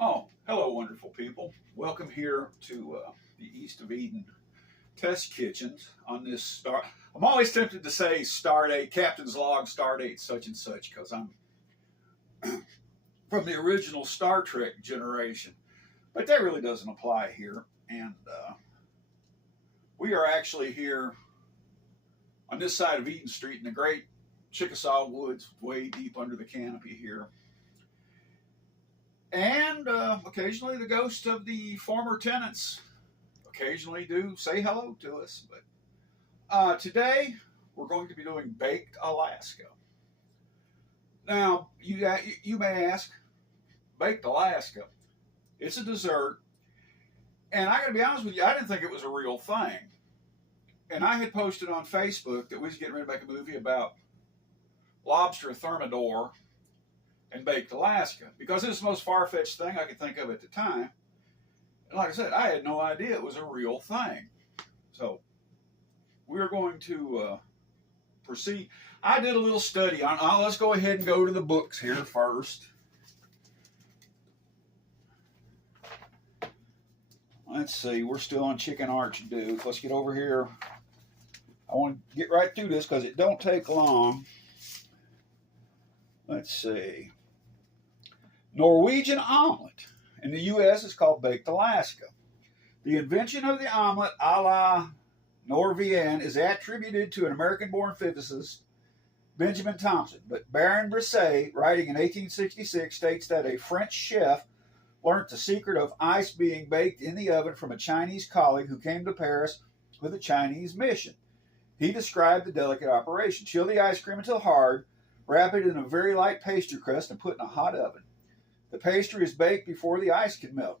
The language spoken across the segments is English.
Oh, hello, wonderful people. Welcome here to the East of Eden Test Kitchens on this star. I'm always tempted to say star date, captain's log, star date, such and such, because I'm from the original Star Trek generation. But that really doesn't apply here. And we are actually here on this side of Eden Street in the great Chickasaw Woods, way deep under the canopy here. And occasionally the ghosts of the former tenants occasionally do say hello to us. But today we're going to be doing baked Alaska. Now, you may ask, baked Alaska, it's a dessert. And I got to be honest with you, I didn't think it was a real thing. And I had posted on Facebook that we was getting ready to make a movie about lobster thermidor and baked Alaska, because it was the most far-fetched thing I could think of at the time. And like I said, I had no idea it was a real thing. So we're going to proceed. I did a little study on. Let's go ahead and go to the books here first. Let's see. We're still on Chicken Archduke. Let's get over here. I want to get right through this because it don't take long. Let's see. Norwegian omelet. In the U.S., it's called baked Alaska. The invention of the omelet a la Norvégienne is attributed to an American-born physicist, Benjamin Thompson. But Baron Bresset, writing in 1866, states that a French chef learnt the secret of ice being baked in the oven from a Chinese colleague who came to Paris with a Chinese mission. He described the delicate operation. Chill the ice cream until hard, wrap it in a very light pastry crust, and put in a hot oven. The pastry is baked before the ice can melt.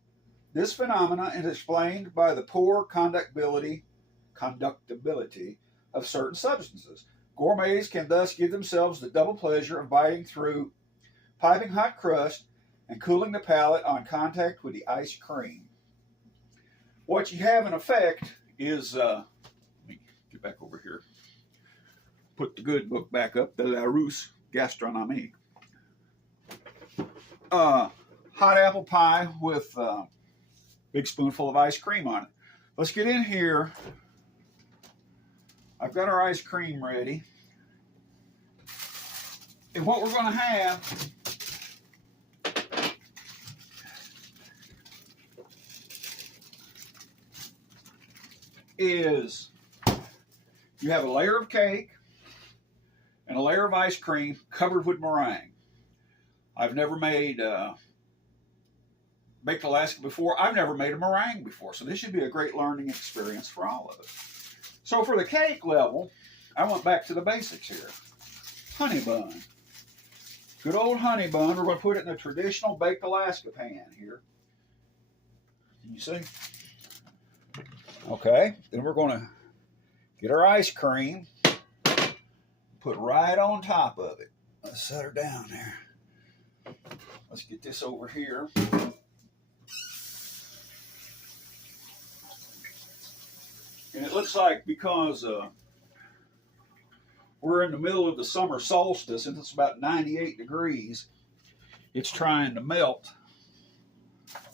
This phenomenon is explained by the poor conductibility of certain substances. Gourmets can thus give themselves the double pleasure of biting through piping hot crust and cooling the palate on contact with the ice cream. What you have in effect is, let me get back over here, put the good book back up, the Larousse Gastronomique. Hot apple pie with a big spoonful of ice cream on it. Let's get in here. I've got our ice cream ready. And what we're going to have is you have a layer of cake and a layer of ice cream covered with meringue. I've never made baked Alaska before. I've never made a meringue before, so this should be a great learning experience for all of us. So for the cake level, I went back to the basics here. Honey bun. Good old honey bun. We're going to put it in a traditional baked Alaska pan here. Can you see? Okay, then we're going to get our ice cream, put right on top of it. Let's set her down there. Let's get this over here. And it looks like because we're in the middle of the summer solstice and it's about 98 degrees, it's trying to melt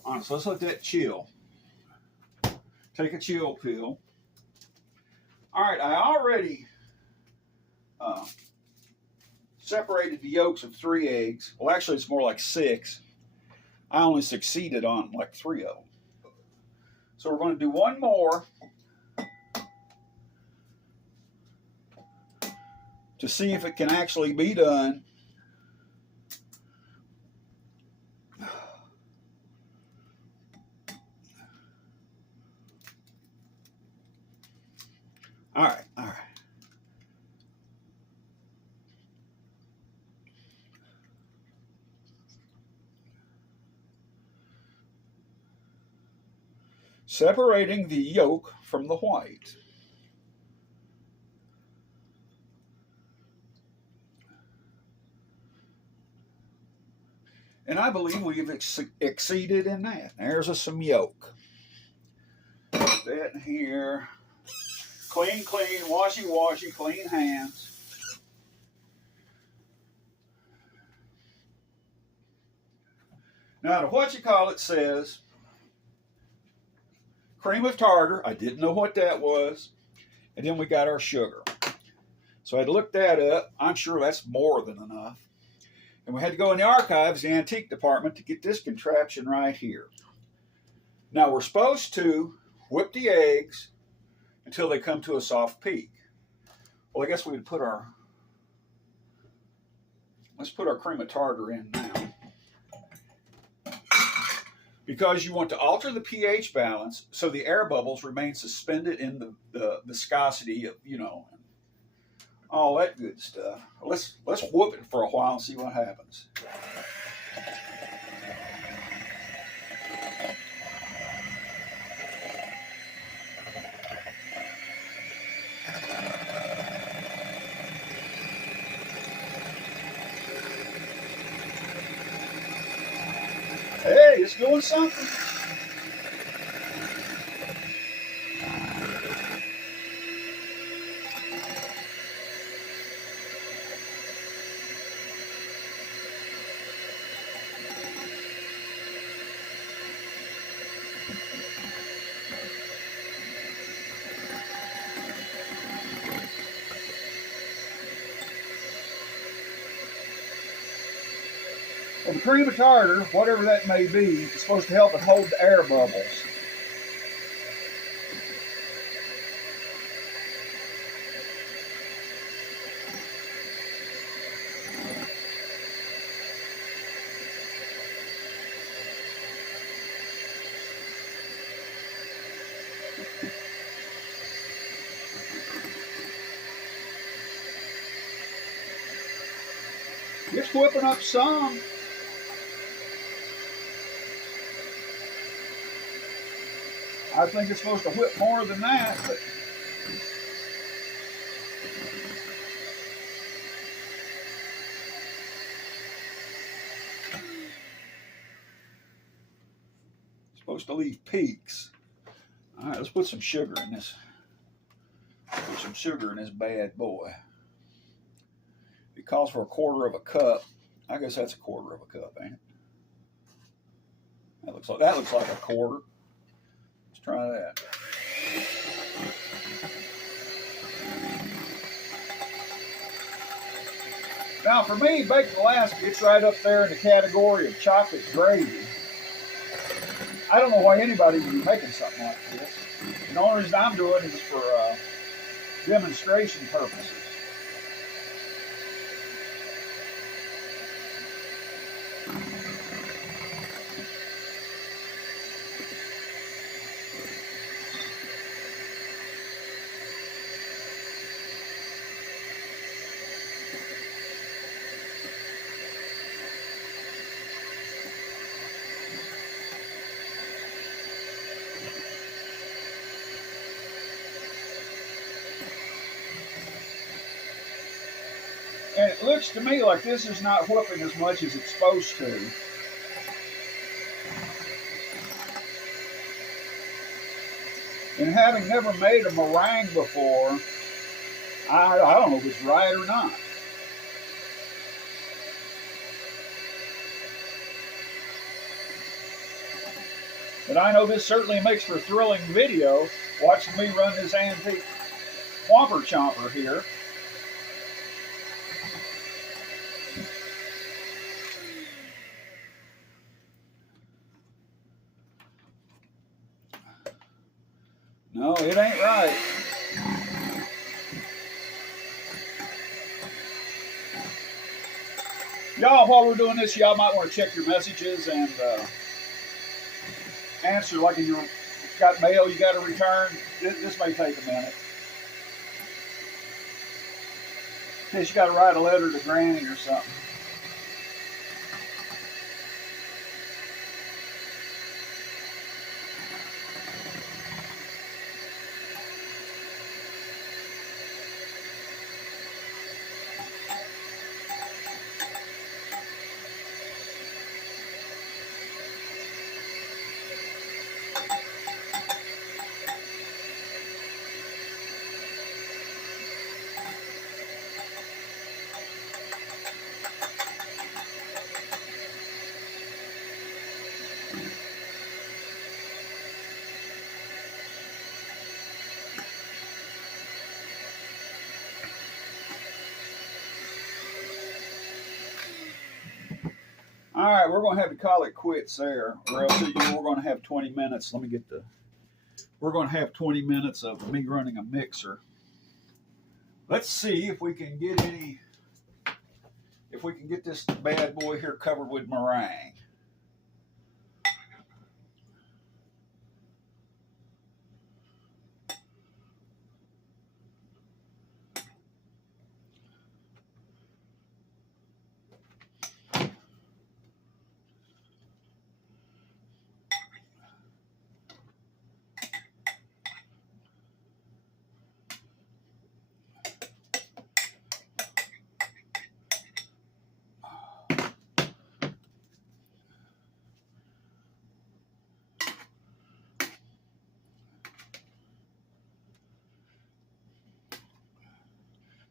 on us. So let's let that chill. Take a chill pill. All right, I already separated the yolks of 3 eggs. Well, actually, it's more like 6. I only succeeded on like 3 of them. So we're going to do one more to see if it can actually be done. All right, all right. Separating the yolk from the white. And I believe we've exceeded in that. There's some yolk. Put that in here. Clean, washy, clean hands. Now, the what-you-call-it says cream of tartar. I didn't know what that was. And then we got our sugar. So I had to look that up. I'm sure that's more than enough. And we had to go in the archives, the antique department, to get this contraption right here. Now, we're supposed to whip the eggs until they come to a soft peak. Well, I guess we'd put our, let's put our cream of tartar in now. Because you want to alter the pH balance so the air bubbles remain suspended in the viscosity of, you know, all that good stuff. Let's whoop it for a while and see what happens. Hey, it's doing something. Well, the cream of tartar, whatever that may be, is supposed to help it hold the air bubbles. It's whipping up some. I think it's supposed to whip more than that, but it's supposed to leave peaks. All right, let's put some sugar in this. Put some sugar in this bad boy. It calls for 1/4 cup. I guess that's 1/4 cup, ain't it? That looks like a quarter. Let's try that. Now, for me, baked Alaska, it's right up there in the category of chocolate gravy. I don't know why anybody would be making something like this. And the only reason I'm doing it is for demonstration purposes. And it looks to me like this is not whipping as much as it's supposed to. And having never made a meringue before, I don't know if it's right or not. But I know this certainly makes for a thrilling video, watching me run this antique Whopper Chomper here. No, it ain't right. Y'all, while we're doing this, y'all might want to check your messages and answer, like if you've got mail you got to return. This may take a minute. In case you got to write a letter to Granny or something. All right, we're going to have to call it quits there, or else we're going to have 20 minutes. Let me get the. We're going to have 20 minutes of me running a mixer. Let's see if we can get any. If we can get this bad boy here covered with meringue.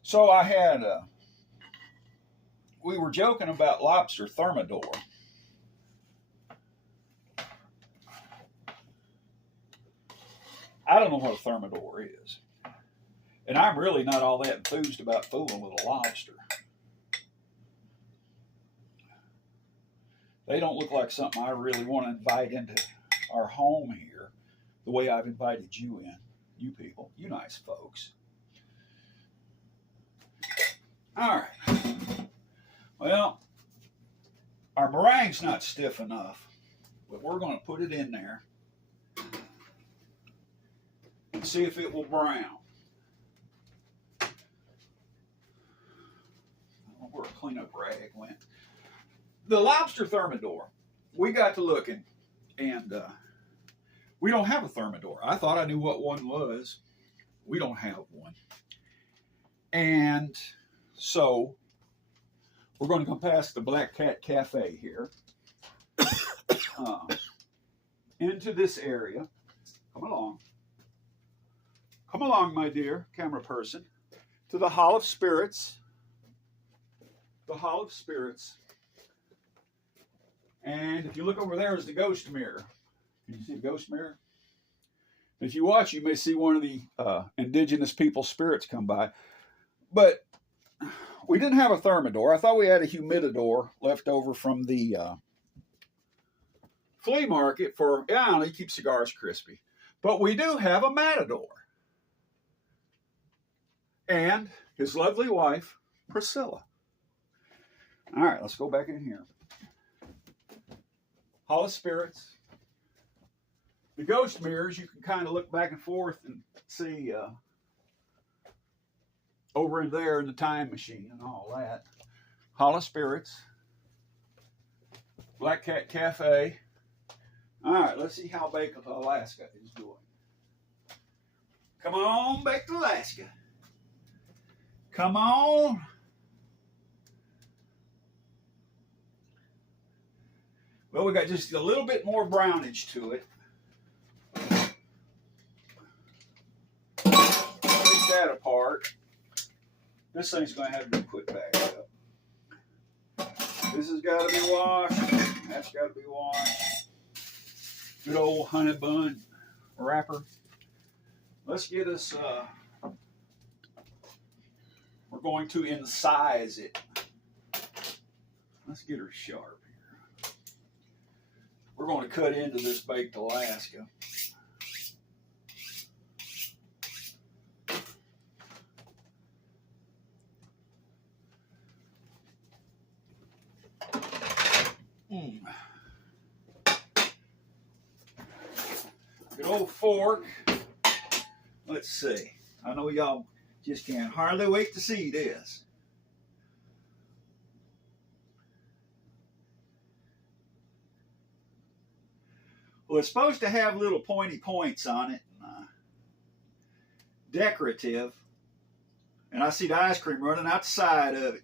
So I had, we were joking about lobster thermidor. I don't know what a thermidor is. And I'm really not all that enthused about fooling with a lobster. They don't look like something I really want to invite into our home here the way I've invited you in. You people, you nice folks. All right. Well, our meringue's not stiff enough, but we're going to put it in there and see if it will brown. I don't know where a cleanup rag went. The lobster thermidor, we got to looking, and we don't have a thermidor. I thought I knew what one was. We don't have one. And so we're going to come past the Black Cat Cafe here into this area. Come along. Come along, my dear camera person, to the Hall of Spirits. The Hall of Spirits. And if you look over there is the ghost mirror. Can you see the ghost mirror? If you watch, you may see one of the indigenous people's spirits come by. But we didn't have a thermidor. I thought we had a humidor left over from the flea market for, yeah, I don't know, you keep cigars crispy. But we do have a matador. And his lovely wife, Priscilla. All right, let's go back in here. Hall of Spirits. The ghost mirrors, you can kind of look back and forth and see over in there in the time machine and all that. Hall of Spirits. Black Cat Cafe. All right, let's see how Baked Alaska is doing. Come on, Baked Alaska. Come on. Well, we got just a little bit more brownage to it. Take that apart. This thing's going to have to be put back up. This has got to be washed. That's got to be washed. Good old honey bun wrapper. Let's get us, we're going to incise it. Let's get her sharp here. We're going to cut into this Baked Alaska. Good old fork. Let's see. I know y'all just can't hardly wait to see this. Well, it's supposed to have little pointy points on it. Decorative. And I see the ice cream running out the side of it.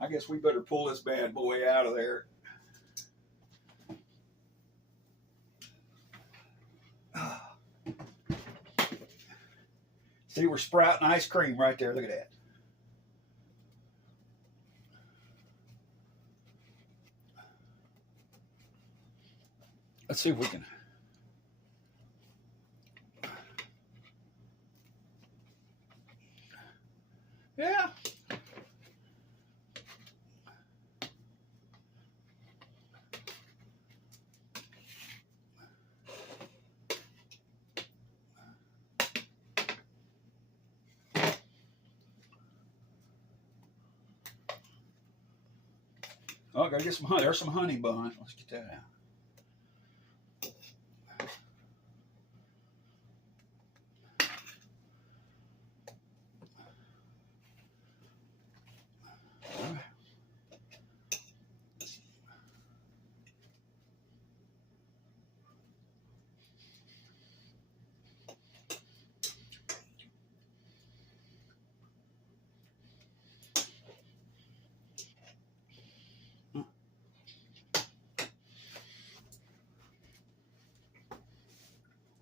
I guess we better pull this bad boy out of there. See, we're sprouting ice cream right there. Look at that. Let's see if we can. Yeah. Oh, gotta get some honey. There's some honey buns. Let's get that out.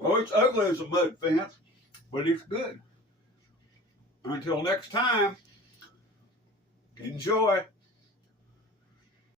Oh, it's ugly as a mud fence, but it's good. Until next time, enjoy.